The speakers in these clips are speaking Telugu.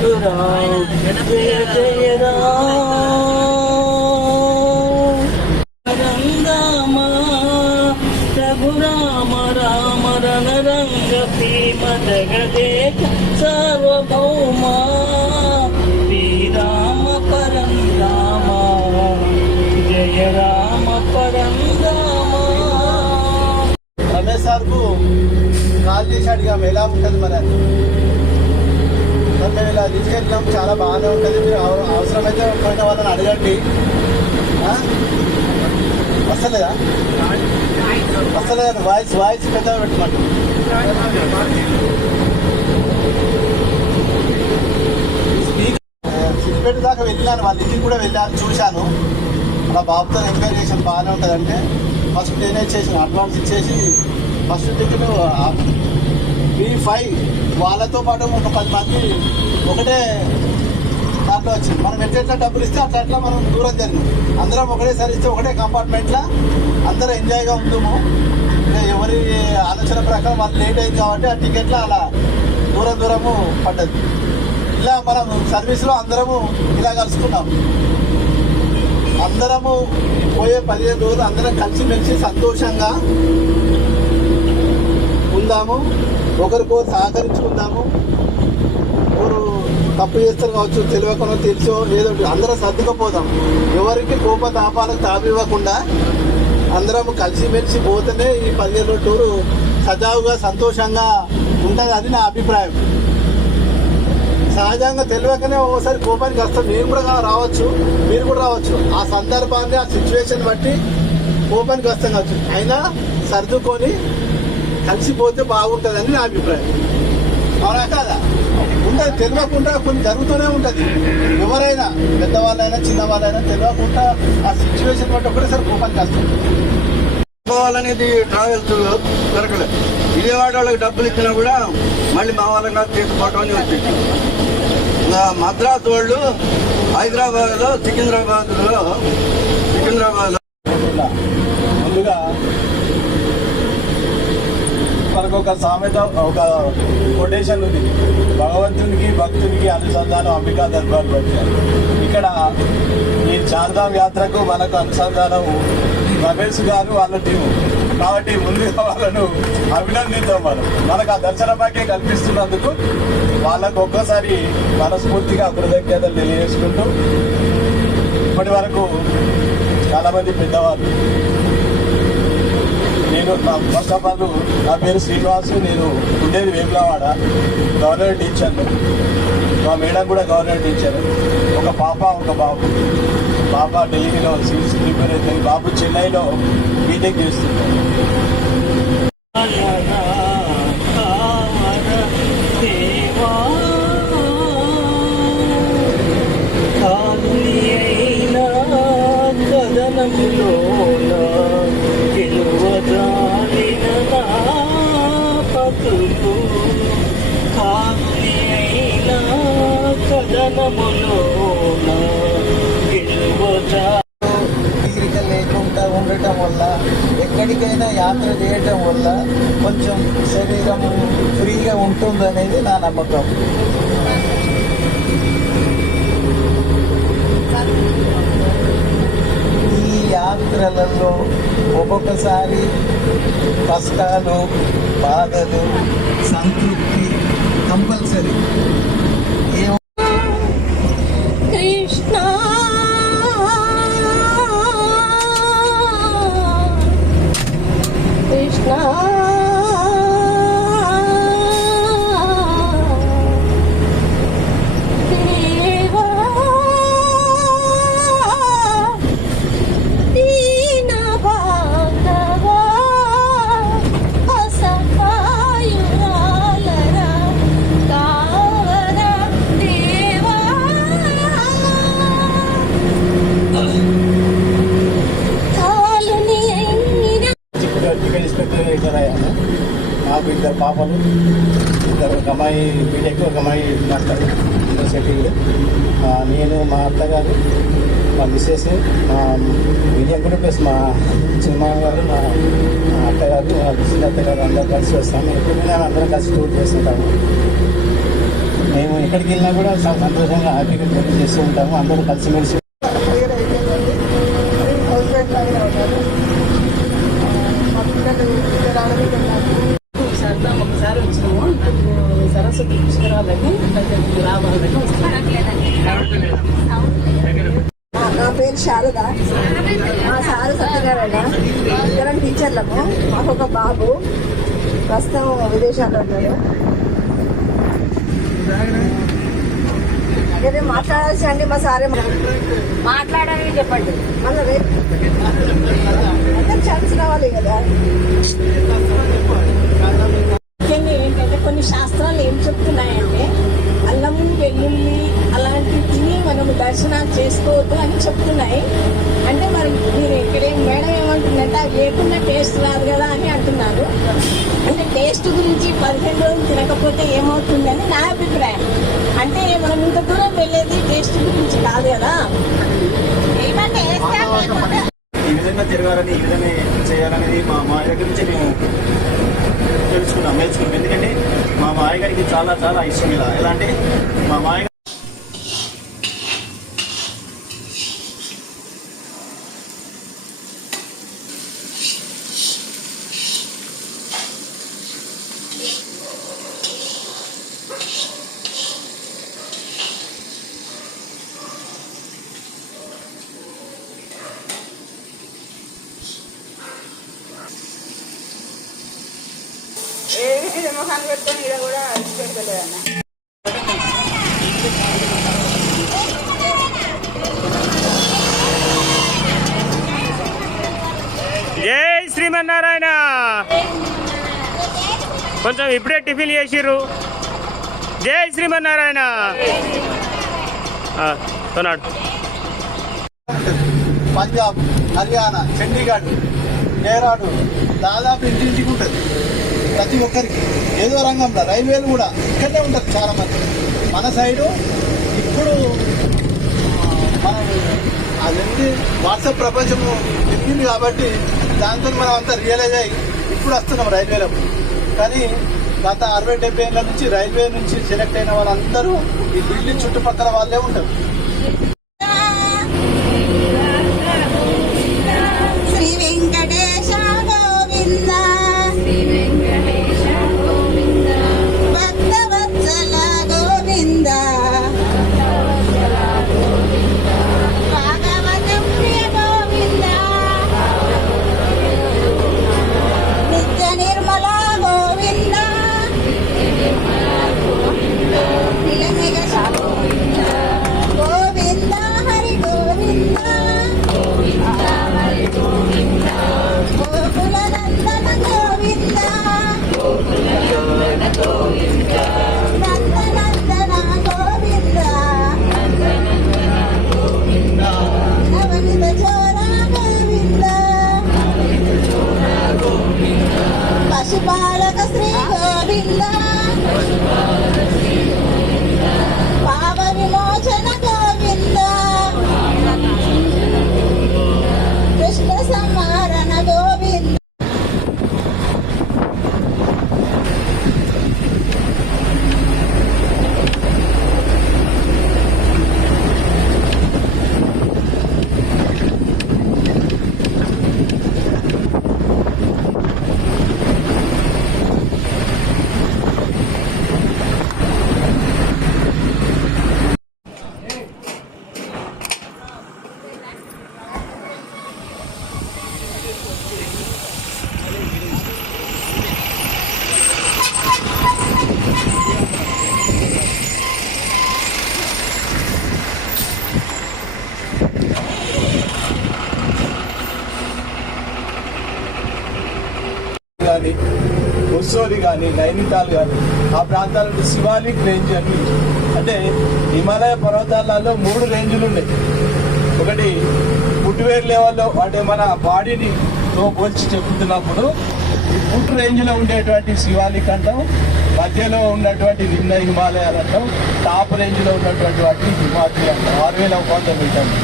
రఘురామ్ జయ జయ రామ రఘురామ రామ రణరంగ భీమ జగదేక సార్వభౌమ శ్రీరామ పరం రామ జయ రామ పరం రామ. రమేష్ సార్కు కాల్ చేసి అడిగాము ఎలా ఉంటుంది మరి అని. మేము ఇలా తీసుకెళ్ళినాం, చాలా బాగానే ఉంటుంది, మీరు అవసరమైతే పోయిన వాళ్ళని అడగండి. వస్తలేదా వాయిస్ పెద్దగా పెట్టమంట. సిద్దిపేట దాకా వెళ్ళాను, వాళ్ళ ఇంటికి కూడా వెళ్ళాను, చూశాను. అలా బాబుతో ఎంక్వైరీ చేసాను, బాగానే ఉంటుందంటే ఫస్ట్ నేనే ఇచ్చేసాను, అడ్వాన్స్ ఇచ్చేసి ఫస్ట్ టికెట్ V5 వాళ్ళతో పాటు ఒక 10 మంది ఒకటే దాంట్లో వచ్చింది. మనం ఎట్లా డబ్బులు ఇస్తే అట్లా మనం దూరం జరిగింది. అందరం ఒకటేసారి ఇస్తే ఒకటే కంపార్ట్మెంట్లో అందరూ ఎంజాయ్గా ఉందాము. ఎవరి ఆలోచన ప్రకారం వాళ్ళు లేట్ అయింది కాబట్టి ఆ టికెట్లో అలా దూరము పడ్డది. ఇలా మనం సర్వీస్లో అందరము ఇలా కలుసుకున్నాం. అందరము పోయే 15 రోజులు అందరం కలిసిమెలిసి సంతోషంగా ఉందాము, ఒకరికొకరు సహకరించుకుందాము. ఎవరు తప్పు చేస్తారు కావచ్చు, తెలియకుండా తెలుసో ఏదో అందరం సర్దుకపోదాం. ఎవరికి కోప తాపాలకు తాపివ్వకుండా అందరం కలిసిమెలిసి పోతేనే ఈ 15 రోజుల టూరు సజావుగా సంతోషంగా ఉంటుంది. అది నా అభిప్రాయం. సహజంగా తెలియకనే ఓసారి కోపానికి వస్తాం. నేను కూడా రావచ్చు, మీరు కూడా రావచ్చు. ఆ సందర్భాన్ని ఆ సిచ్యువేషన్ బట్టి కోపానికి వస్తాం కావచ్చు. అయినా సర్దుకొని కలిసిపోతే బాగుంటుందని నా అభిప్రాయం. అవునా కాదా? ఉండదు, తెలియకుండా కొన్ని జరుగుతూనే ఉంటుంది. ఎవరైనా పెద్దవాళ్ళైనా చిన్నవాళ్ళైనా తెలియకుండా ఆ సిచ్యువేషన్ బట్టి ఒకటేసారి కోపానికి వస్తుంది. పోవాలనేది ట్రావెల్స్ దొరకలేదు. విజయవాడ వాళ్ళకి డబ్బులు ఇచ్చినా కూడా మళ్ళీ మా వాళ్ళకి నాకు తీసుకోవటం అని వచ్చింది. మద్రాసు వాళ్ళు హైదరాబాద్లో సికింద్రాబాద్లో ముందుగా మనకు ఒక సామెత, ఒక కొటేషన్ ఉంది, భగవంతునికి భక్తునికి అనుసంధానం అంబికా దర్బార్ బట్టి. ఇక్కడ ఈ చార్ధామ్ యాత్రకు మనకు అనుసంధానం రమేష్ గారు వాళ్ళ టీము కాబట్టి ముందుగా వాళ్ళను అభినందిద్దాం. మనకు ఆ దర్శన భాగ్యం కల్పిస్తున్నందుకు వాళ్ళకు ఒక్కసారి మనస్ఫూర్తిగా కృతజ్ఞతలు తెలియజేసుకుంటూ, ఇప్పటి వరకు చాలామంది పెద్దవాళ్ళు, నేను ఫస్ట్ ఆఫ్ ఆల్ నా పేరు శ్రీనివాసు, నేను ఉండేది వేములవాడ, గవర్నమెంట్ టీచర్ను. మా మేడం కూడా గవర్నమెంట్ టీచర్. ఒక పాప ఒక బాబు. పాప ఢిల్లీలో సీట్స్ ప్రిపేర్ అవుతుంది, బాబు చెన్నైలో బీటెక్ చేస్తున్నాడు. తీరిక లేకుండా ఉండటం వల్ల, ఎక్కడికైనా యాత్ర చేయటం వల్ల కొంచెం శరీరం ఫ్రీగా ఉంటుందనేది నా నమ్మకం. ఈ యాత్రలలో ఒక్కొక్కసారి కష్టాలు, బాధలు, సంతృప్తి కంపల్సరీ. నాకు 2 పాపలు, 1 అమ్మాయి బీటెక్, 1 అమ్మాయి మాస్టర్ యూనివర్సిటీలో. నేను, మా అత్తగారు, మా మిస్సెస్, మా విజయం కూడా ప్లస్ మా చిన్న గారు, మా అత్తగారు, మా చిన్న అత్తగారు అందరూ కలిసి వస్తాము. ఎప్పుడైనా అందరం కలిసి టూర్ చేస్తుంటాము. మేము ఎక్కడికి వెళ్ళినా కూడా చాలా సంతోషంగా హ్యాపీగా జర్నీ చేస్తూ ఉంటాము. అందరూ కలిసిమెలిసి క్లియర్ అయిపోయిందండి. హౌస్ వైఫ్ లాగానే ఉన్నారు. మా పిల్లలు రావడానికి వెళ్ళాము. ఒకసారి వచ్చినాము. నాకు సరస్వతి పుష్కరాలకి రావాలని నా పేరు శారద. మా సారు సత్యనారాయణ. ఇద్దరం టీచర్లము. మాకు ఒక బాబు ప్రస్తుతం విదేశాల్లో ఉన్నాడు. అదే మాట్లాడాల్సి అండి. మా సారే మాట్లాడాలని చెప్పండి. మళ్ళీ రేపు అందరు ఛాన్స్ రావాలి కదా. ముఖ్యంగా ఏంటంటే కొన్ని శాస్త్రాలు ఏం చెప్తున్నాయంటే అల్లం వెల్లుల్లి అలాంటివి తిని మనము దర్శనాలు చేసుకోవద్దు అని చెప్తున్నాయి. అంటే మరి మీరు ఇక్కడే మేడం ఏమంటుందంటే అది లేకుండా టేస్ట్ రాదు కదా అని అంటున్నారు. అంటే టేస్ట్ గురించి 15 రోజులు తినకపోతే ఏమవుతుందని నా అభిప్రాయం. అంటే మనం ఇంత దూరం వెళ్ళేది టేస్ట్ గురించి కాదు కదా. ఏమంటే ఈ విధంగా తిరగాలని, ఈ విధంగా చేయాలనేది మా దగ్గర నుంచి మేము నేర్చుకున్నాం. ఎందుకంటే మా మాయ గారికి చాలా చాలా ఇష్టం ఇలా. ఎలా అంటే మా మాయ ఏ మొహాన్ని పెట్టుకొని ఇక్కడ కూడా పెడతలేదన్న. జై శ్రీమన్నారాయణ. కొంచెం ఇప్పుడే టిఫిన్ చేసిర్రు. జై శ్రీమన్నారాయణ. కొనాడు. పంజాబ్, హర్యానా, చండీగఢ్, డేరాడు దాదాపు ఇంటింటికి ఉంటుంది. ప్రతి ఒక్కరికి ఏదో రంగంలో రైల్వేలు కూడా ఇక్కడనే ఉంటారు చాలా మంది. మన సైడు ఇప్పుడు మనం అదండి వాట్సాప్ ప్రపంచము ఎక్కింది కాబట్టి దాంతో మనం అంతా రియలైజ్ అయ్యి ఇప్పుడు వస్తున్నాం రైల్వేలకు. కానీ గత 60-70 ఏళ్ళ నుంచి రైల్వే నుంచి సెలెక్ట్ అయిన వాళ్ళందరూ ఈ ఢిల్లీ చుట్టుపక్కల వాళ్ళే ఉంటారు. శ్రీ వెంకటేశ గోవింద, భక్తవత్సల గోవింద, భాగవతం ప్రియ గోవింద, నిత్య నిర్మల గోవింద, నిలమిగ గోవింద, హరి గోవింద, గోకుల నందన గోవింద, నందనందన గోవింద, నవనిత చోర గోవింద, పశుపాలక శ్రీ గోవింద, పాప విమోచన గోవింద, కృష్ణ సంహారణ గోవింద. కానీ ముస్సోలి కానీ నైనితాల్ కానీ ఆ ప్రాంతాలలో శివాలిక్ రేంజ్ అని, అంటే హిమాలయ పర్వతాలలో 3 రేంజులు ఉన్నాయి. ఒకటి ఫుట్వేర్ లెవెల్లో అంటే మన బాడీని తో పోల్చి చెప్తున్నప్పుడు ఈ ఫుట్ రేంజ్లో ఉండేటువంటి శివాలిక్ అంటాం, మధ్యలో ఉన్నటువంటి నిమ్న హిమాలయాలు అంటాం, టాప్ రేంజ్లో ఉన్నటువంటి వాటిని హిమాద్రి అంటాం. 6100 మీటర్లు.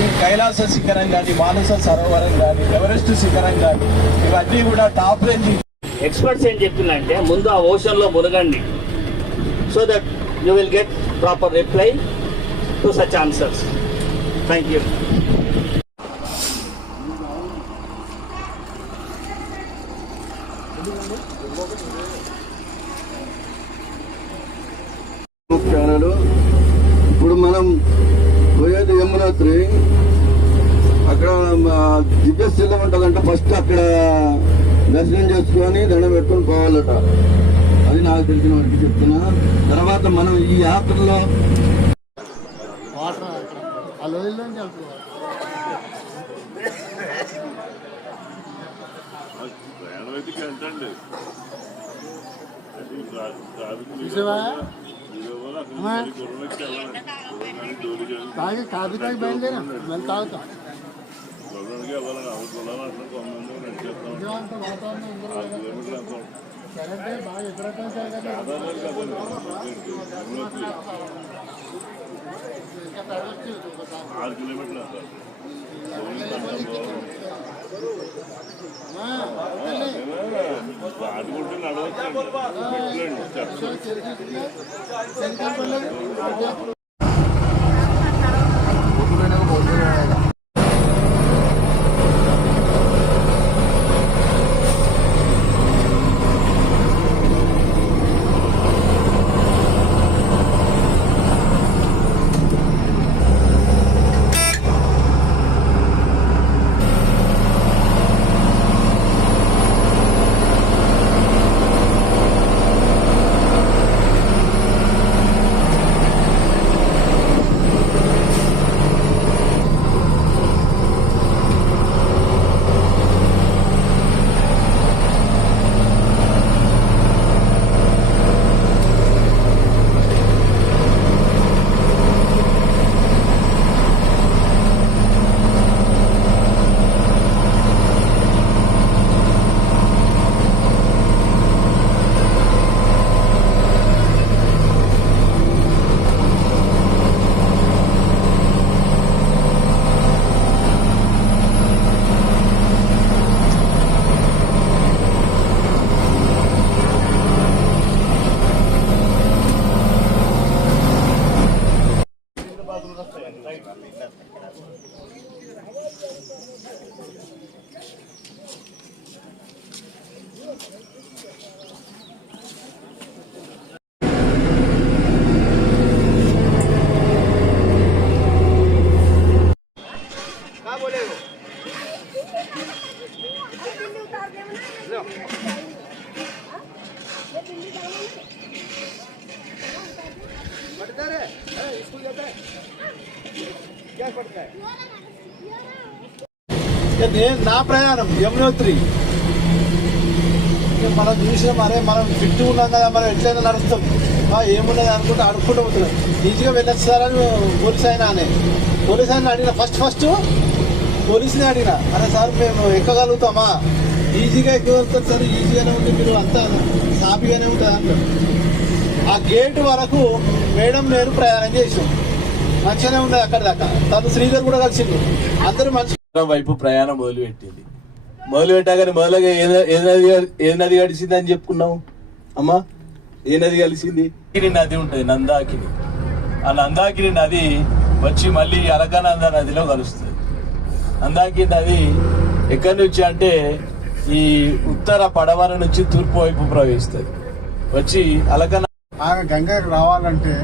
ఈ కైలాస శిఖరం కానీ, మానస సరోవరం కానీ, ఎవరెస్ట్ శిఖరం కానీ ఇవన్నీ కూడా టాప్ రేంజ్. ఎక్స్పర్ట్స్ ఏం చెప్తున్నారంటే ముందు ఆ ఓషన్ లో మునగండి, so that you will get proper reply to such answers. Thank you. Channel ఇప్పుడు మనం పోయేది యమునోత్రి. అక్కడ దివ్యశిల ఉంటుందంటే ఫస్ట్ అక్కడ దర్శనం చేసుకొని దండం పెట్టుకొని పోవాలట. అది నాకు తెలిసిన వరకు చెప్తున్నా. తర్వాత మనం ఈ యాత్రలో కాఫీ తాగి బయలుదేరా మళ్ళీ తాగుతాం. సరే బాగా ఎక్కడ నేను నా ప్రయాణం యమునోత్రి. మనం చూసినాం, అరే మనం ఫిట్ ఉన్నాం కదా, మనం ఎట్లయినా నడుస్తాం, ఏమున్నది అనుకుంటే అడుక్కుంటూ పోతున్నాం. ఈజీగా వెళ్ళొచ్చు సార్ అని పోలీస్ ఆయన అడిగిన. ఫస్ట్ పోలీసుని అడిగిన, అరే సార్ మేము ఎక్కగలుగుతామా? ఈజీగా ఎక్కగలుగుతారు సార్, ఈజీగానే ఉంది, మీరు అంతా సాఫీగానే ఉంటుంది అంటారు. ఆ గేట్ వరకు మేడం నేను ప్రయాణం చేసాం. మంచిగానే ఉండదు అక్కడ దాకా. తను శ్రీధర్ కూడా కలిసింది. అందరూ మంచి వైపు ప్రయాణం మొదలుపెట్టింది. మొదలుపెట్టాకని మొదలుగా ఏ నది గడిచింది అని చెప్పుకున్నావు అమ్మా? ఏ నది కలిసింది? నది ఉంటుంది, నందాకిని. ఆ నందాకిని నది వచ్చి మళ్ళీ అలకనంద నదిలో కలుస్తుంది. నందాకిని నది ఎక్కడి నుంచి అంటే ఈ ఉత్తర పడమర నుంచి తూర్పు వైపు ప్రవహిస్తుంది. వచ్చి అలకన ఆమె గంగకు రావాలంటే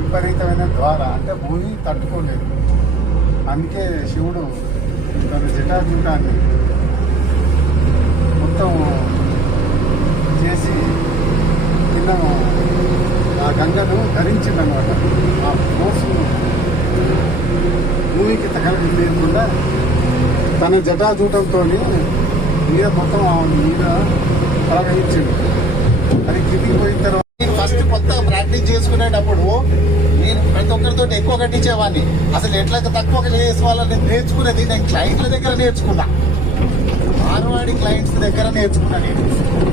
విపరీతమైన ద్వారా, అంటే భూమి తట్టుకోలేదు. అందుకే శివుడు తన జటాజూటాన్ని మొత్తం చేసి కింద ఆ గంగను ధరించిందనమాట. ఆ ఫోర్సు భూమికి తగలకుండా తన జటాజూటంతో మీద మొత్తం మీద ప్రవహించింది. అది కిందికి పోయిన తర్వాత ఫస్ట్ కొత్తగా ప్రాక్టీస్ చేసుకునేటప్పుడు నేను ప్రతి ఒక్కరితో ఎక్కువ కట్టించేవాడిని. అసలు ఎట్లా తక్కువ చేసుకోవాలని నేర్చుకునేది నేను క్లయింట్ల దగ్గర నేర్చుకున్నా. మార్వాడి క్లయింట్స్ దగ్గర నేర్చుకున్నా నేను.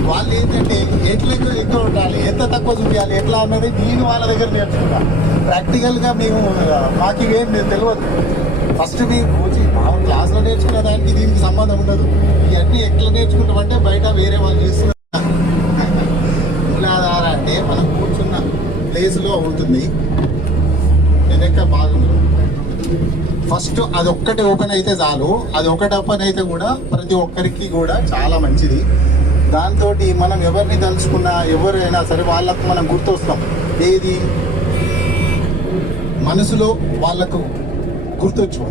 వాళ్ళు ఏంటంటే ఎట్లా ఎక్కువ ఉండాలి, ఎంత తక్కువ చూపించాలి, ఎట్లా అన్నది నేను వాళ్ళ దగ్గర నేర్చుకున్నా. ప్రాక్టికల్గా మేము మాకు ఇవేం తెలియదు. ఫస్ట్ మీ కోచింగ్ క్లాస్లో నేర్చుకునే దానికి దీనికి సంబంధం ఉండదు. ఇవన్నీ ఎట్లా నేర్చుకుంటామంటే బయట వేరే వాళ్ళు చేస్తున్నారు. మూలాధార అంటే మనం కూర్చున్న ప్లేస్లో ఉంటుంది వెనక భాగంలో. ఫస్ట్ అదొక్కటి ఓపెన్ అయితే చాలు. అది ఒకటి ఓపెన్ అయితే కూడా ప్రతి ఒక్కరికి కూడా చాలా మంచిది. దాంతో మనం ఎవరిని తలుచుకున్నా ఎవరైనా సరే వాళ్ళకు మనం గుర్తొస్తాం. ఏది మనసులో వాళ్ళకు గుర్తొచ్చు.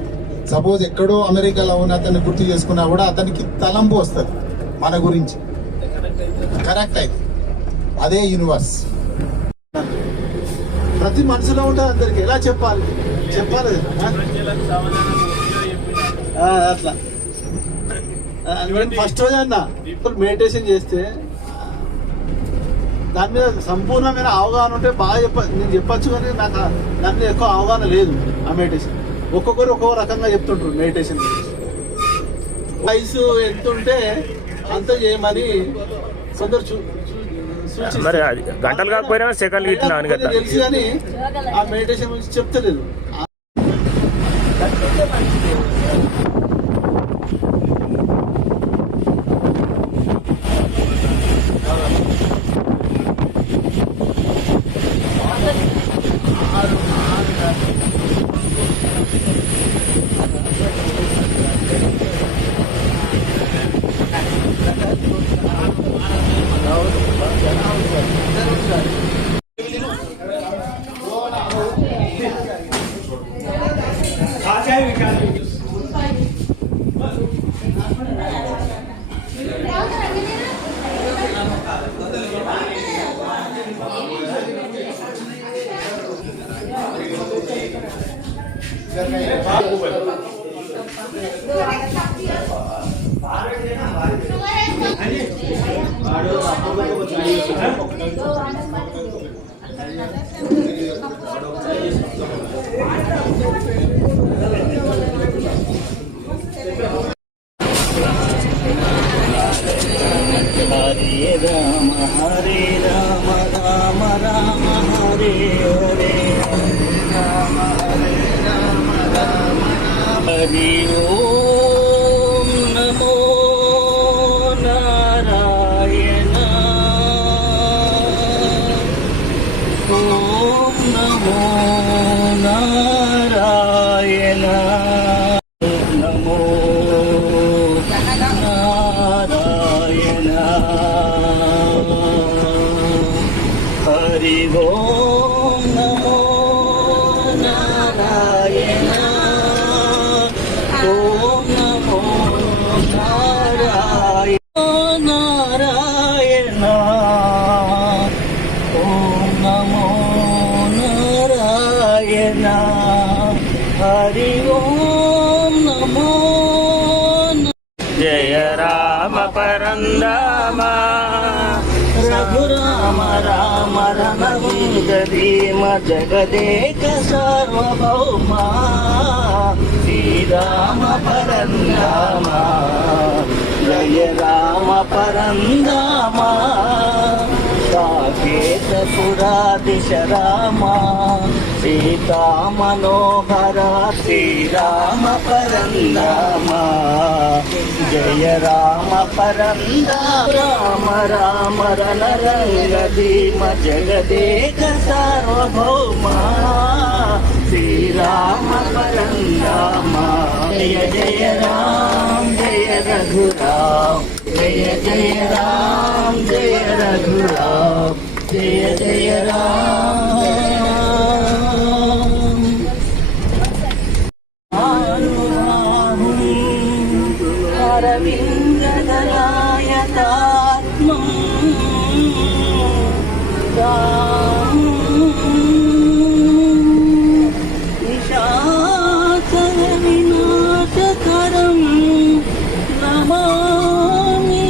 సపోజ్ ఎక్కడో అమెరికాలో ఉన్న అతన్ని గుర్తు చేసుకున్నా కూడా అతనికి తలంపు వస్తుంది మన గురించి. కరెక్ట్ అయితే అదే యూనివర్స్. ప్రతి మనసులో ఉంటుంది అందరికి. ఎలా చెప్పాలి అట్లా. ఫస్ట్ రోజు అన్న ఇప్పుడు మెడిటేషన్ చేస్తే దాని మీద సంపూర్ణమైన అవగాహన ఉంటే బాగా నేను చెప్పచ్చు, కానీ నాకు దాని మీద ఎక్కువ అవగాహన లేదు. ఆ మెడిటేషన్ ఒక్కొక్కరు ఒక్కొక్క రకంగా చెప్తుంటారు. మెడిటేషన్ వయసు ఎంత ఉంటే అంత చేయమని కొందరు మరి అది గంటలు కాకపోయినా సెకండ్లు ఇట్లా అని కదా తెలుసు, కానీ ఆ మెడిటేషన్ గురించి చెప్తలేదు. Hare Rama Rama Rama Hare Hare Hare Rama Rama Hare Om Namo Narayana Om Namo Narayana Namo Narayana Hari Om Namo Narayana Om Namo Narayana Om Namo Narayana Hari Om Namo Jaya Rama Parandama Raghurama Rama Ranavindadima Jagadeka Sarvabhauma Sri Rama Parandama Jaya Rama Parandama Saketa Puradisha Rama Sita Manohara Sri Rama Parandama Jaya Rama Parandama Rama Rama Ranaranga Jagadeka Sarvabhauma Sri Rama Parandama Jaya Jaya Ram Jaya Raghuram Jaya Jaya Ram Jaya Raghuram Jaya Jaya Ram Aravindradayatatmam Nishātaya vināṣakaram namāmi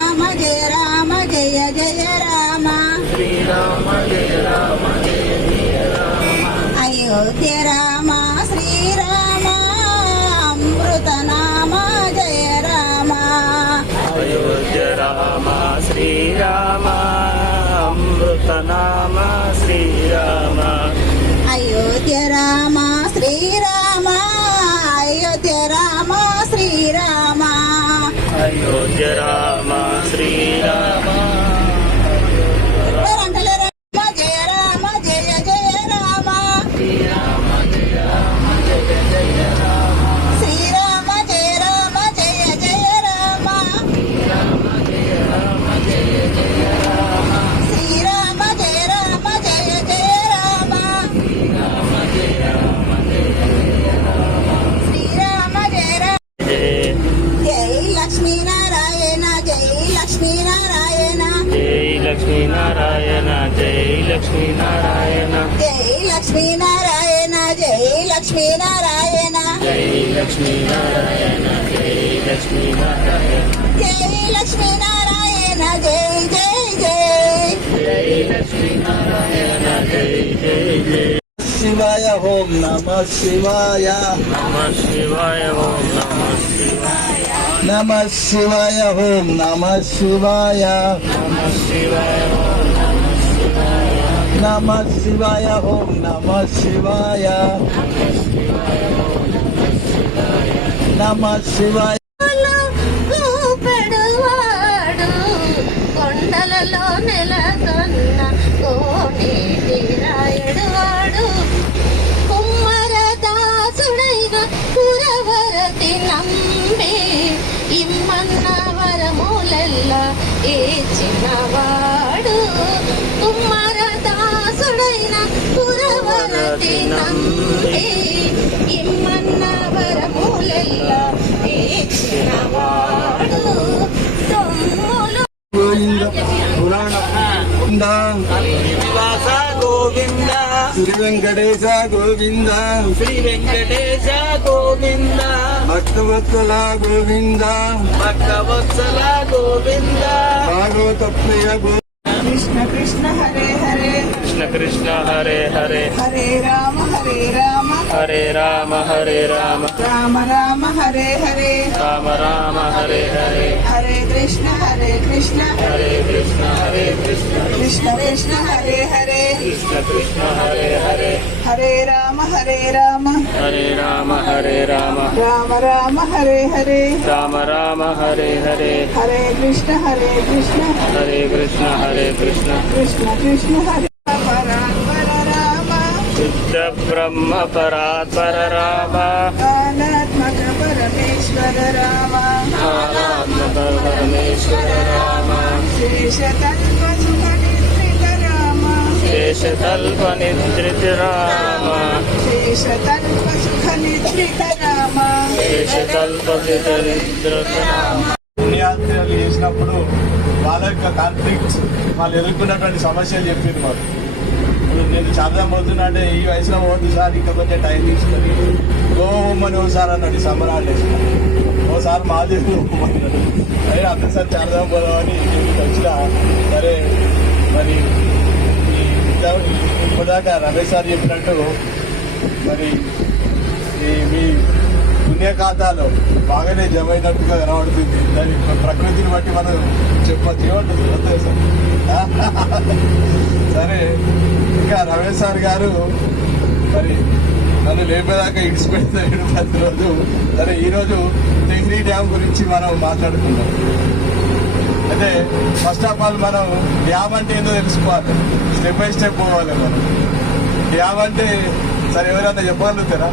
Rama Jaya Rama Jaya Jaya Rama Sri Rama Jaya Rama Jaya Jaya Rama Ayodhya Rama Sri Rama Amruta Nama Jaya Rama Ayodhya Rama Sri Rama Amruta Nama Sri Rama Ayodhya Rama Sri Rama Ayodhya Rama Ayodhya Rama Srirama ఎవరు అంటలేరు? జయ రామ జయ జయ రామ శ్రీరామ జయ రామ జయ జయ రామ శ్రీరామ జయ రామ జయ జయ రామ శ్రీరామ జయ రామ జయ జయ రామ శ్రీరామ జయ రామ జయ జయ రామ శ్రీరామ జయ రామ జయ జయ రామ శ్రీరామ జయ రామ జై లక్ష్మీనారాయణ జై లక్ష్మీనారాయణ జై లక్ష్మీనారాయణ జై లక్ష్మీనారాయణ జై లక్ష్మీనారాయణ జై లక్ష్మీనారాయణ జై లక్ష్మీనారాయణ జై లక్ష్మీనారాయణ జై లక్ష్మీనారాయణ జై జై జై జై లక్ష్మీనారాయణ జై జై జై శివాయ ఓం నమ శివాయ నమ శివాయ ఓం నమ శివాయ నమ శివాయ ఓం నమ శివాయ నమ శివాయ ఓం నమ శివాయ నమ శివాయ ఓం నమ శివాయ నమ శివాయ పెడువాడు కొండలలో నెలకొన్న కోనేటి రాయడువాడు కుమ్మరదాసుడైన పురవరతి నంబి ఇమ్మన్న వరములెల్లా ఏచినవాడు కుమ్మరదాసుడైన పురవరతి నంబి ఇమ్మన్న వరములెల్లా ఏచినవాడు సొమ్ములు గోవింద పురాణ గోవింద శ్రీనివాస గోవింద శ్రీ వెంకటేశ గోవింద శ్రీ వెంకటేశ గోవింద భక్తవత్సల గోవింద భక్తవత్సల గోవింద భాగవత ప్రియ గోవింద కృష్ణ కృష్ణ హరే హరే కృష్ణ కృష్ణ హరే హరే హరే రామ హరే రామ హరే రామ హరే రామ రామ రామ హరే హరే రామ రామ హరే హరే హరే కృష్ణ కృష్ణ హరే కృష్ణ కృష్ణ కృష్ణ హరే హరే కృష్ణ కృష్ణ హరే హరే హరే రామ హరే రామ హరే రామ హరే రామ రామ రామ హరే హరే రామ రామ హరే హరే హరే కృష్ణ కృష్ణ హరే కృష్ణ కృష్ణ కృష్ణ హరే పరాత్పర రామ శుద్ధ బ్రహ్మ పరాత్పర రామ కాలాత్మక పరమేశ్వర రామ ఆరాత్మక పరమేశ్వర రామ శేషతల్ప సుఖ నిద్రిత రామ శేషతల్ప నిద్రిత రామ శేషతల్ప సుఖ నిద్రిత రామ శేషతల్ప నిద్రిత రామ పుణ్యాత్రలు చేసినప్పుడు వాళ్ళ యొక్క కాన్ఫ్లిక్ట్స్ వాళ్ళు ఎదుర్కొన్నటువంటి సమస్యలు చెప్పింది మాకు. ఇప్పుడు నేను చదవడం పోతున్నా అంటే ఈ వయసులో పోతుంది సార్, ఇంకా కొంచెం టైం తీసుకొని గోమని ఓసారి అన్నాడు సంబరాలు ఓసారి మాదేవి అన్నాడు. అదే అందరిసారి చదవడం పోదామని ఇంటికి వచ్చిన సరే మరి ఇప్పటిదాకా రమేష్ సార్ చెప్పినట్టు మరి మీ పుణ్య ఖాతాలో బాగానే జమ అయినట్టుగా కనబడుతుంది. దాని ప్రకృతిని బట్టి మనం చెప్పచ్చు ఏమంటుంది అంతే సార్. సరే ఇంకా రమేష్ సార్ గారు మరి నన్ను లేపేదాకా ఇడిచిపెడతాడు ప్రతిరోజు. సరే ఈరోజు తెహ్రీ డ్యామ్ గురించి మనం మాట్లాడుకుందాం. అయితే ఫస్ట్ ఆఫ్ ఆల్ మనం డ్యామ్ అంటే ఏందో తెలుసుకోవాలి, స్టెప్ బై స్టెప్ పోవాలి మనం. డ్యామ్ అంటే సరే ఎవరైనా చెప్పగలుగుతారా?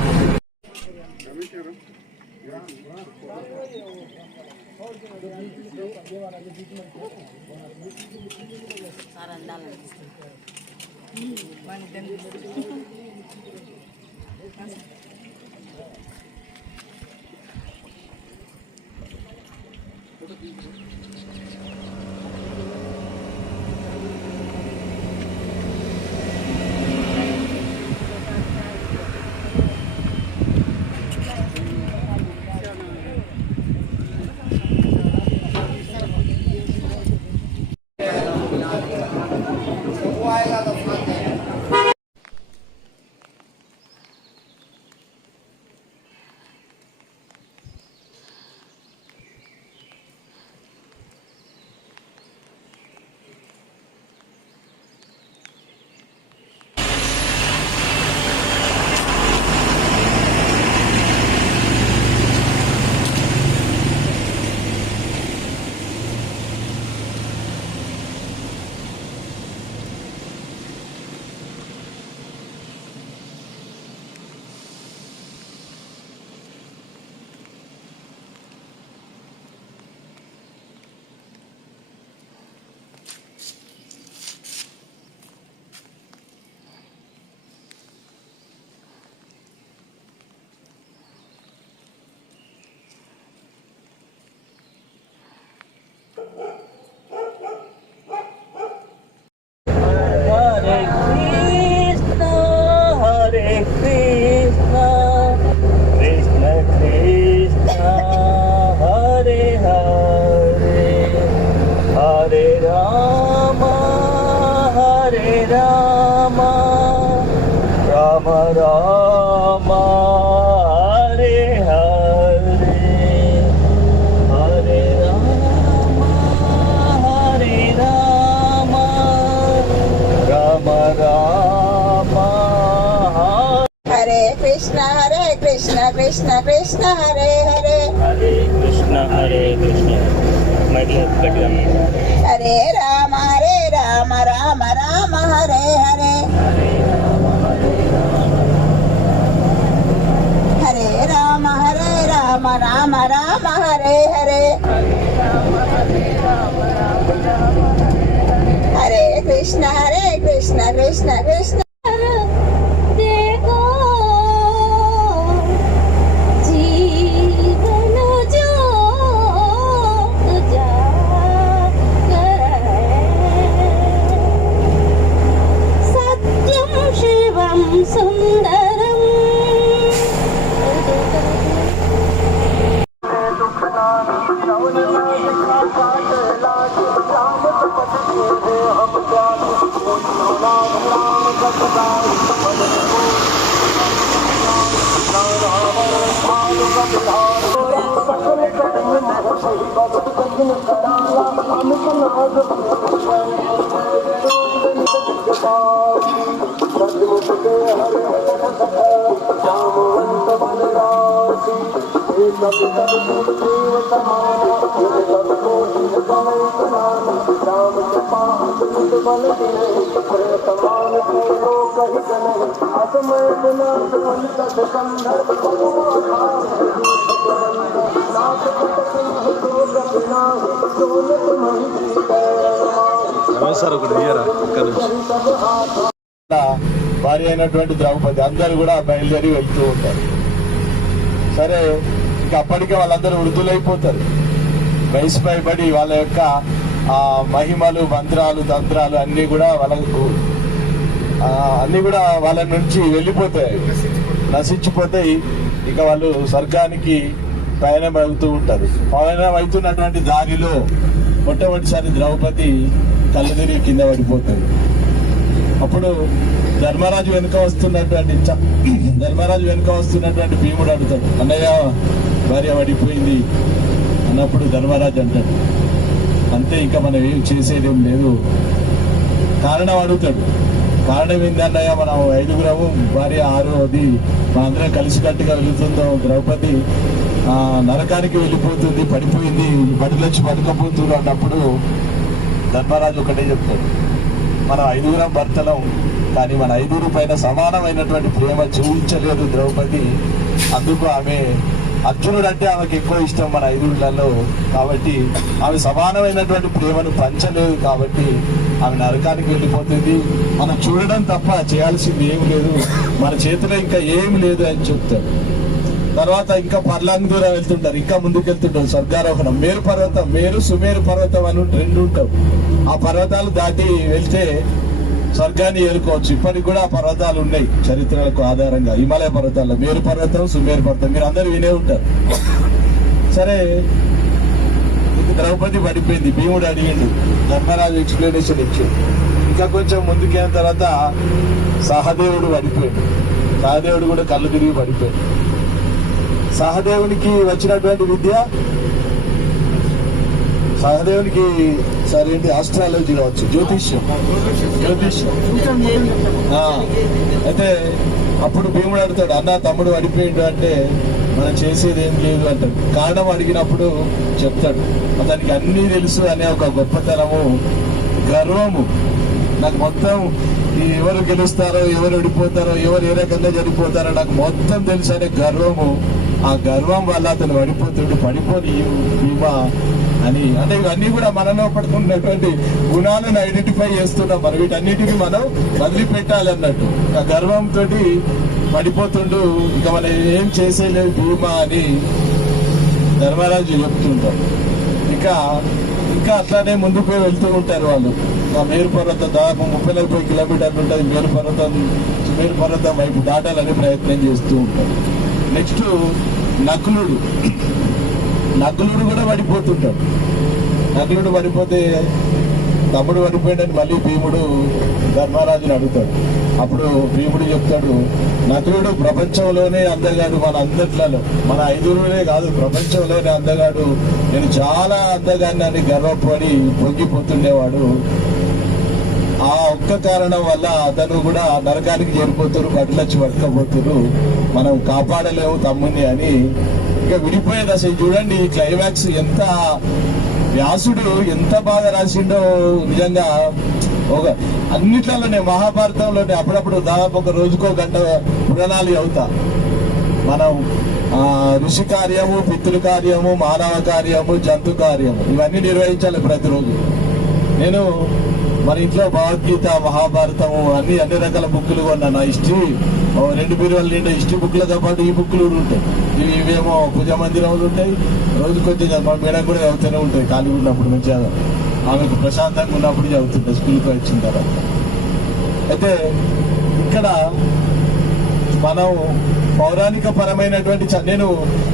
కృష్ణ కృష్ణ హరే హరే హరే కృష్ణ మైక్లో గట్టిగా హరే రామ రామ రామ హరే హరే హరే రామ రామ రామ హరే హరే హరే కృష్ణ కృష్ణ కృష్ణ సుందరం భార్య అయినటువంటి ద్రౌపది అందరూ కూడా బయలుదేరి వెళ్తూ ఉంటారు. సరే, ఇంకా అప్పటికే వాళ్ళందరూ వృద్ధులైపోతారు. వయసు పైబడి వాళ్ళ యొక్క ఆ మహిమలు, మంత్రాలు, తంత్రాలు అన్నీ కూడా వాళ్ళ నుంచి వెళ్ళిపోతాయి, నశించిపోతాయి. ఇక వాళ్ళు స్వర్గానికి ప్రయాణం అవుతూ ఉంటారు. ప్రయాణం అవుతున్నటువంటి దారిలో మొట్టమొదటిసారి ద్రౌపది కళ్ళు తిరిగి కింద పడిపోతుంది. అప్పుడు ధర్మరాజు వెనుక వస్తున్నటువంటి భీముడు అడుగుతాడు, అన్నయ్య భార్య పడిపోయింది అన్నప్పుడు ధర్మరాజు అంటాడు, అంతే, ఇంకా మనం ఏం చేసేదేం లేదు. కారణం అడుగుతాడు. కారణం ఏంటన్నయ్య, మనం 5గురము, భార్య 6వది, మనందరం కలిసికట్టుగా వెళుతుందో, ద్రౌపది నరకానికి వెళ్ళిపోతుంది, పడిపోయింది, బడిలోంచి పడుకపోతుంది అన్నప్పుడు ధర్మరాజు ఒకటే చెప్తాడు, మనం 5గురం భర్తలం, కానీ మన 5గురు పైన సమానమైనటువంటి ప్రేమ చూపించలేదు ద్రౌపది. అందుకు ఆమె, అర్జునుడు అంటే ఆమెకు ఎక్కువ ఇష్టం మన 5గురులలో, కాబట్టి ఆమె సమానమైనటువంటి ప్రేమను పంచలేదు, కాబట్టి ఆమె నరకానికి వెళ్ళిపోతుంది. మనం చూడడం తప్ప చేయాల్సింది ఏం లేదు, మన చేతిలో ఇంకా ఏం లేదు అని చెప్తాడు. తర్వాత ఇంకా పర్లాంగ్ దూరం వెళ్తుంటారు, ఇంకా ముందుకు వెళ్తుంటారు. స్వర్గారోహణం, మేరు సుమేరు పర్వతం అని 2 ఉంటావు. ఆ పర్వతాలు దాటి వెళ్తే స్వర్గాన్ని ఏరుకోవచ్చు. ఇప్పటికి కూడా ఆ పర్వతాలు ఉన్నాయి చరిత్రలకు ఆధారంగా. హిమాలయ పర్వతాల్లో మేరు పర్వతం, సుమేరు పర్వతం, మీరు అందరూ వినే ఉంటారు. సరే, ద్రౌపది పడిపోయింది. భీముడు అడిగిండు, ధర్మరాజు ఎక్స్ప్లెనేషన్ ఇచ్చాడు. ఇంకా కొంచెం ముందుకెళ్ళిన తర్వాత సహదేవుడు పడిపోయాడు. సహదేవుడు కూడా కళ్ళు తిరిగి పడిపోయాడు. సహదేవునికి వచ్చినటువంటి విద్య, సహదేవునికి సరేంటి ఆస్ట్రాలజీ కావచ్చు, జ్యోతిష్యం. అయితే అప్పుడు భీముడు అడుగుతాడు, అన్న తమ్ముడు పడిపోయిండు అంటే మనం చేసేది ఏం లేదు అంటాడు. కారణం అడిగినప్పుడు చెప్తాడు, అతనికి అన్నీ తెలుసు అనే ఒక గొప్పతనము, గర్వము. నాకు మొత్తం ఎవరు గెలుస్తారో, ఎవరు ఓడిపోతారో, ఎవరు ఏ రకంగా చనిపోతారో నాకు మొత్తం తెలుసు అనే గర్వము. ఆ గర్వం వల్ల అతను పడిపోని భీమా అని. అంటే ఇవన్నీ కూడా మనలో పడుతున్నటువంటి గుణాలను ఐడెంటిఫై చేస్తున్నాం. మనం వీటన్నిటిని మనం వదిలిపెట్టాలి అన్నట్టు. ఆ గర్వంతో పడిపోతుండు, ఇక మనం ఏం చేసేలేదు భీమా అని ధర్మరాజు చెప్తుంటాడు. ఇంకా అట్లానే ముందుకు వెళ్తూ ఉంటారు వాళ్ళు. ఆ మేరు పర్వతం దాదాపు 30-40 కిలోమీటర్లు ఉంటుంది. మేరు పర్వతం వైపు దాటాలని ప్రయత్నం చేస్తూ ఉంటారు. నెక్స్ట్ నకులుడు కూడా పడిపోతుంటాడు. నకులుడు పడిపోతే తమ్ముడు పడిపోయాడని మళ్ళీ భీముడు ధర్మరాజుని అడుగుతాడు. అప్పుడు భీముడు చెప్తాడు, నకులుడు ప్రపంచంలోనే అందగాడు, మన అందట్లలో, మన 5గురులే కాదు ప్రపంచంలోనే అందగాడు, నేను చాలా అందగాన్ని అని గర్వపడి పొంగిపోతుండేవాడు. ఆ ఒక్క కారణం వల్ల అతను కూడా నరకానికి చేరిపోతారు, బట్టలొచ్చి పట్టుకపోతారు, మనం కాపాడలేము తమ్ముని అని ఇంకా విడిపోయేది. అసలు చూడండి ఈ క్లైమాక్స్ ఎంత వ్యాసుడు ఎంత బాగా రాసిండో నిజంగా. ఒక అన్నిట్లలోనే మహాభారతంలోనే అప్పుడప్పుడు దాదాపు ఒక రోజుకో గంట పురాణాలు అవుతా. మనం ఋషి కార్యము, పితృ కార్యము, మానవ కార్యము, జంతు కార్యము ఇవన్నీ నిర్వహించాలి ప్రతిరోజు. నేను మన ఇంట్లో భగవద్గీత, మహాభారతము అన్ని రకాల బుక్కులు కొన్నాను. హిస్టరీ 2 బీరువాల నిండా హిస్టరీ బుక్లతో పాటు ఈ బుక్లు కూడా ఉంటాయి. ఇవేమో పూజ మందిరంలో ఉంటాయి. రోజు కొద్దిగా మా మేడం కూడా చదువుతూనే ఉంటాయి. ఖాళీ ఉన్నప్పుడు మంచిగా ఆమెకు ప్రశాంతంగా ఉన్నప్పుడు చదువుతుంటాయి స్కూల్కి వచ్చిన తర్వాత. అయితే ఇక్కడ మనం పౌరాణిక పరమైనటువంటి నేను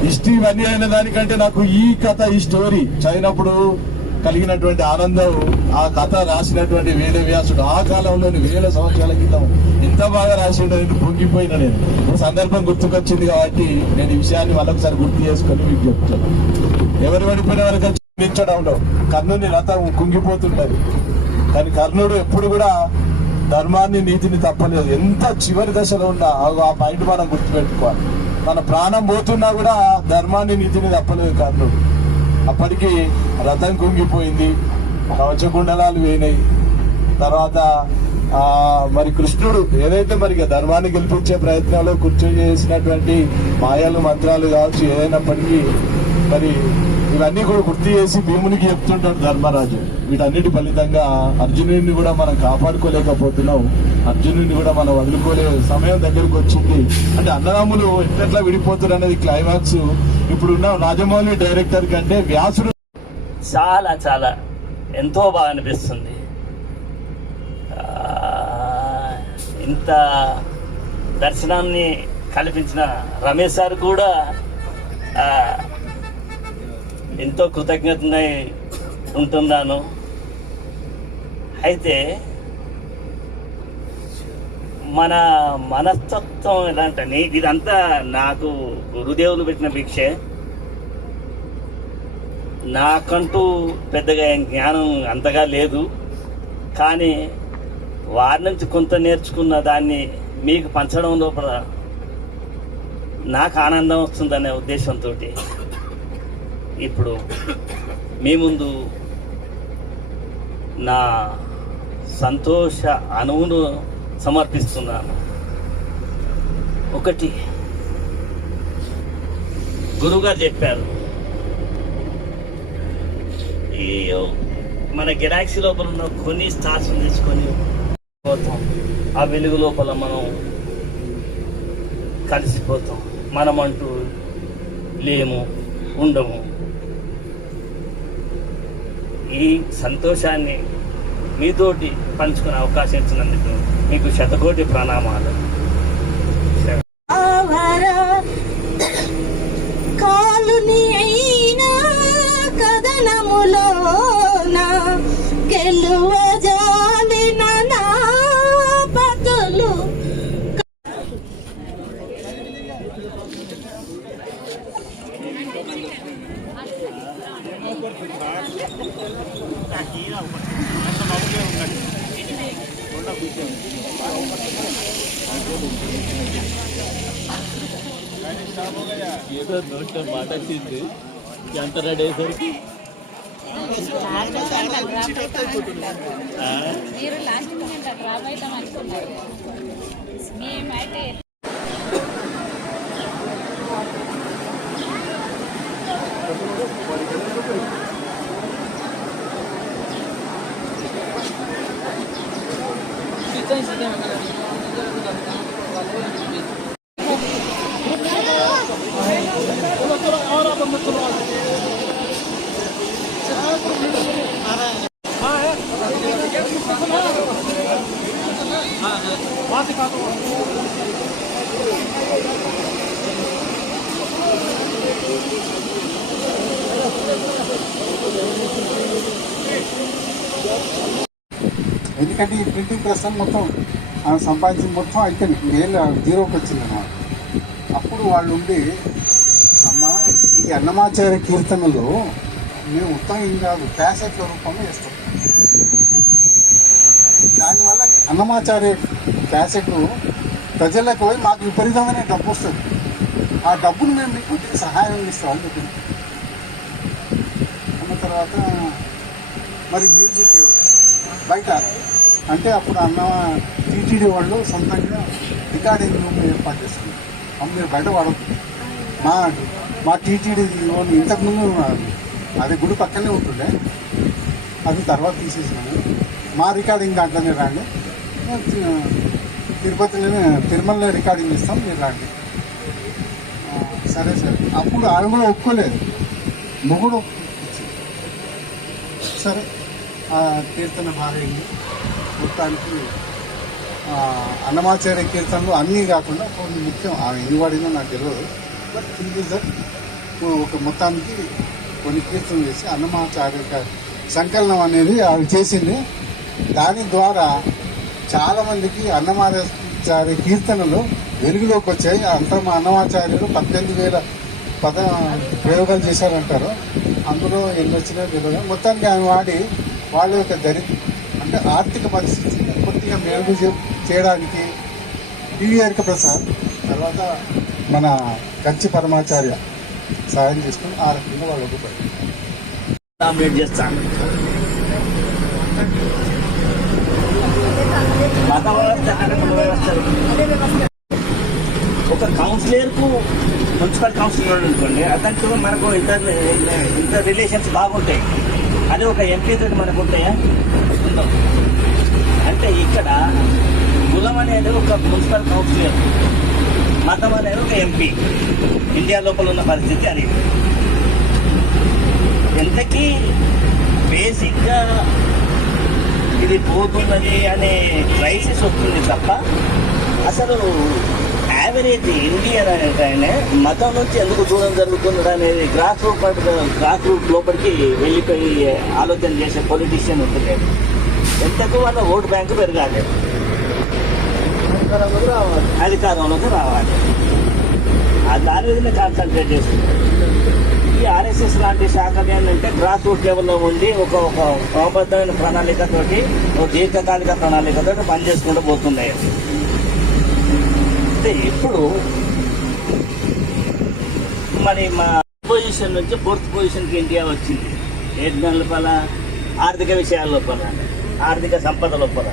హిస్టరీ ఇవన్నీ అయిన దానికంటే నాకు ఈ కథ, ఈ స్టోరీ చదివినప్పుడు కలిగినటువంటి ఆనందం, ఆ కథ రాసినటువంటి వేదవ్యాసుడు ఆ కాలంలోని 1000 సంవత్సరాల క్రితం ఎంత బాగా రాసిండో నేను పొంగిపోయినా. నేను ఇప్పుడు సందర్భం గుర్తుకొచ్చింది కాబట్టి నేను ఈ విషయాన్ని మళ్ళొకసారి గుర్తు చేసుకొని మీకు చెప్తాను. ఎవరు పడిపోయిన వరకు నిల్చడంలో కర్ణుని రథం కుంగిపోతుంటది, కానీ కర్ణుడు ఎప్పుడు కూడా ధర్మాన్ని, నీతిని తప్పలేదు. ఎంత చివరి దశలో ఉన్నా ఆ పాయింట్ మనం గుర్తుపెట్టుకోవాలి. మన ప్రాణం పోతున్నా కూడా ధర్మాన్ని, నీతిని తప్పలేదు కర్ణుడు. అప్పటికి రథం కుంగిపోయింది, కవచకుండలాలు వేయినాయి. తర్వాత మరి కృష్ణుడు ఏదైతే మరి ధర్మాన్ని గెలిపించే ప్రయత్నంలో చేసినటువంటి మాయలు, మంత్రాలు కావచ్చు ఏదైనప్పటికీ మరి ఇవన్నీ కూడా గుర్తు చేసి భీమునికి చెప్తుంటాడు ధర్మరాజు. వీటన్నిటి ఫలితంగా అర్జునుడిని కూడా మనం కాపాడుకోలేకపోతున్నాం, అర్జునుడిని కూడా మనం వదులుకోలే సమయం దగ్గరకు వచ్చింది. అంటే అన్నదమ్ములు ఎట్లా విడిపోతారు అనేది క్లైమాక్స్ ఇప్పుడున్న రాజమౌళి డైరెక్టర్ కంటే వ్యాసుడు చాలా చాలా ఎంతో బాగా అనిపిస్తుంది. ఇంత దర్శనాన్ని కల్పించిన రమేష్ సార్ కూడా ఎంతో కృతజ్ఞతనై ఉంటున్నాను. అయితే మన మనస్తత్వం ఎలాంటి ఇదంతా నాకు గురుదేవులు పెట్టిన భిక్షే. నాకంటూ పెద్దగా జ్ఞానం అంతగా లేదు, కానీ వారి నుంచి కొంత నేర్చుకున్న దాన్ని మీకు పంచడం లోపల నాకు ఆనందం వస్తుందనే ఉద్దేశంతో ఇప్పుడు మీ ముందు నా సంతోష అణువును సమర్పిస్తున్నాను. ఒకటి గురువుగారు చెప్పారు, ఈ మన గెలాక్సీ లోపల ఉన్న కొన్ని స్టార్స్ తీసుకొని పోతాం, ఆ వెలుగు లోపల మనం కలిసిపోతాం, మనమంటూ లేము, ఉండము. ఈ సంతోషాన్ని మీతోటి పంచుకునే అవకాశం ఇచ్చినందుకు మీకు శతకోటి ప్రణామాలు. కాలుని అయినా కథనములోన గెలువజాలిన నా పతులు ఏదో నోట్లో మాట్లాడింది ఎంత రెడీ అయ్యేసరికి మీరు లాస్ట్ మూమెంట్ డ్రాప్ అవుతాం అనుకున్నారు. మేమైతే ఎందుకంటే ఈ ప్రింటింగ్ ప్రెస్ మొత్తం సంపాదించిన మొత్తం అయిపోయింది, ఏళ్ళు జీరోకి వచ్చింది అన్నమాట. అప్పుడు వాళ్ళు ఉండి అమ్మ ఈ అన్నమాచార్య కీర్తనలు మేము మొత్తం ఏం కాదు క్యాసెట్ల రూపంలో వేస్తాం. దానివల్ల అన్నమాచార్య క్యాసెట్ ప్రజలకు పోయి మాకు విపరీతమైన డబ్బు వస్తుంది. ఆ డబ్బును మేము మీకు కొద్దిగా సహాయం ఇస్తామని చెప్పింది. అన్న తర్వాత మరి మ్యూజిక్ బయట అంటే అప్పుడు అన్న టీటీడీ వాళ్ళు సొంతంగా రికార్డింగ్ రూమ్ ఏర్పాటు చేస్తుంది. మీరు బయట వాడద్దు. మా టీటీడీ ఓన్ ఇంతకుముందు అది గుడి పక్కనే ఉంటుండే, అది తర్వాత తీసేసినాము. మా రికార్డింగ్ దాంట్లోనే రండి, తిరుమలలో రికార్డింగ్ ఇస్తాం, మీరు రండి. సరే సరే. అప్పుడు ఆమె కూడా ఒప్పుకోలేదు, మొగుడు సరే. కీర్తన బాగా అయింది. మొత్తానికి అన్నమాచార్య కీర్తనలు అన్నీ కాకుండా కొన్ని ముఖ్యం ఆమె ఎన్ని వాడిందో నాకు తెలియదు. బట్ థింక్ ఇస్ దట్ ఒక మొత్తానికి కొన్ని కీర్తనలు చేసి అన్నమాచార్య సంకలనం అనేది ఆమె చేసింది. దాని ద్వారా చాలామందికి అన్నమాచార్య కీర్తనలు వెలుగులోకి వచ్చాయి. అంతా మా అన్నమాచార్యులు 18,000 ప్రయోగాలు చేశారంటారు. అందులో ఎన్ని వచ్చినా తెలియదు. మొత్తానికి ఆమె వాడి వాళ్ళ యొక్క అంటే ఆర్థిక పరిస్థితి కొద్దిగా మేలు చేయడానికి పివిఆర్క ప్రసాద్ తర్వాత మన కంచి పరమాచార్య సాయం చేసుకుని ఆ రకంగా వాళ్ళు డామినేట్ చేస్తాను. మత వ్యవస్థ ఒక కౌన్సిలర్కు మున్సిపల్ కౌన్సిలర్ అనుకోండి, అతనికి మనకు ఇద్దరు రిలేషన్స్ బాగుంటాయి. అదే ఒక ఎంపీ తోటి మనకు ఉంటాయా? ఉండవు. అంటే ఇక్కడ కులం అనేది ఒక మున్సిపల్ కౌన్సిలర్, మతం అనేది ఒక ఎంపీ. ఇండియా లోపల ఉన్న పరిస్థితి అది. ఎంతకీ బేసిక్గా ఇది పోతున్నది అనే క్రైసిస్ వస్తుంది తప్ప అసలు యావరేజ్ ఇండియన్ అనేది మతం నుంచి ఎందుకు దూరం జరుగుతుంది అనేది గ్రాస్ రూట్ లోపలికి వెళ్ళిపోయి ఆలోచన చేసే పొలిటీషియన్ ఉంటుంది. ఎంతకు వాళ్ళ ఓటు బ్యాంకు పెరగాలి, అధికారంలోకి రావాలి. దాని మీదనే కాన్సన్ట్రేట్ చేస్తుంది. ఈ ఆర్ఎస్ఎస్ లాంటి శాఖలు ఏంటంటే గ్రాస్ రూట్ లెవెల్లో ఉండి ఒక క్రమబద్ధమైన ప్రణాళికతోటి, ఒక దీర్ఘకాలిక ప్రణాళికతోటి పనిచేసుకుంటూ పోతున్నాయి. అంటే ఇప్పుడు మరి మా పొజిషన్ నుంచి 4th పొజిషన్కి ఇండియా వచ్చింది. ఏ లోపల ఆర్థిక విషయాల లోపల, ఆర్థిక సంపద లోపల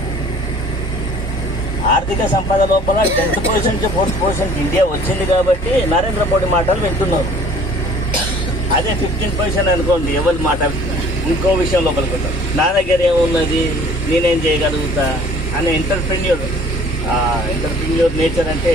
10th పొజిషన్ నుంచి 4th పొజిషన్కి ఇండియా వచ్చింది. కాబట్టి నరేంద్ర మోడీ మాటలు వింటున్నారు. అదే 15th పొజిషన్ అనుకోండి, ఎవరి మాట ఇంకో విషయం లోపలికి వస్తారు. నా దగ్గర ఏమున్నది, నేనేం చేయగలుగుతా అనే ఎంటర్ప్రెన్యూర్ నేచర్ అంటే